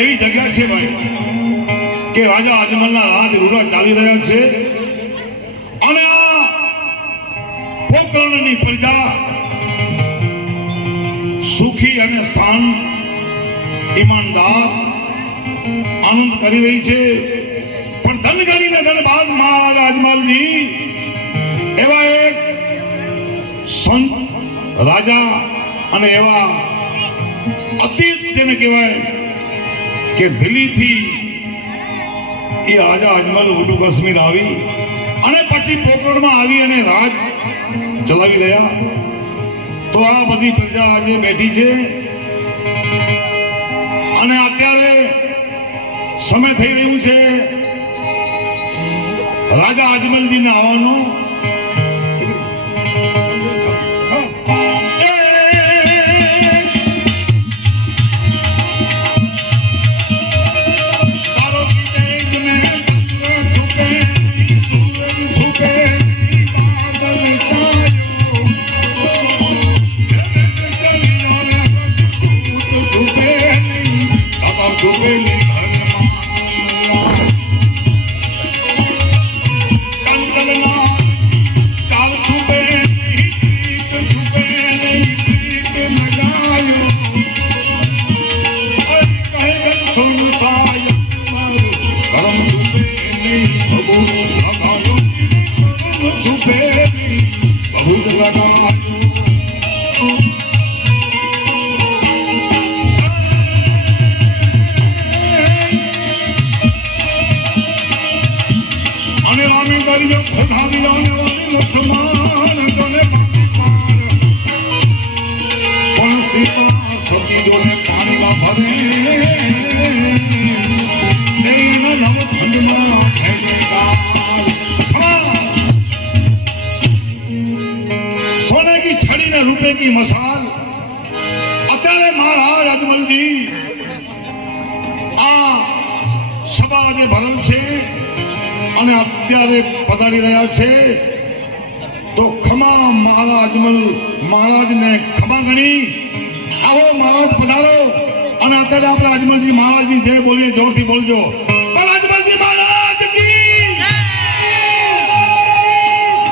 એવી જગ્યા છે ભાઈ કે રાજા અજમલના રાજ રૂડા ચાલી રહ્યા છે અને આ પોકરણની પ્રજા સુખી અને શાંત ઈમાનદાર આનંદ કરી રહી છે પણ ધનગરીને ધનબાદ મહારાજા અજમલજી એવા એક સંત રાજા અને એવા અતીત જેને કહેવાય કે દિલ્હીથી એ રાજા અજમલ ઉડુ કાશ્મીર આવી અને પછી પોકરણમાં આવી અને રાજ ચલાવી રહ્યા તો આ બધી પ્રજા આજે બેઠી છે અને અત્યારે સમય થઈ રહ્યું છે રાજા અજમલજીને આવવાનો रुपए की मसाल અત્યારે મહારાજ અજમલજી આ સભાને ભરેલ છે અને અત્યારે પધારી રહ્યા છે તો ખમા મહારાજ અજમલ મહારાજને ખમા ગણી આવો મહારાજ પધારો અને અત્યારે આપણે અજમલજી મહારાજની જય બોલીએ જોરથી બોલજો।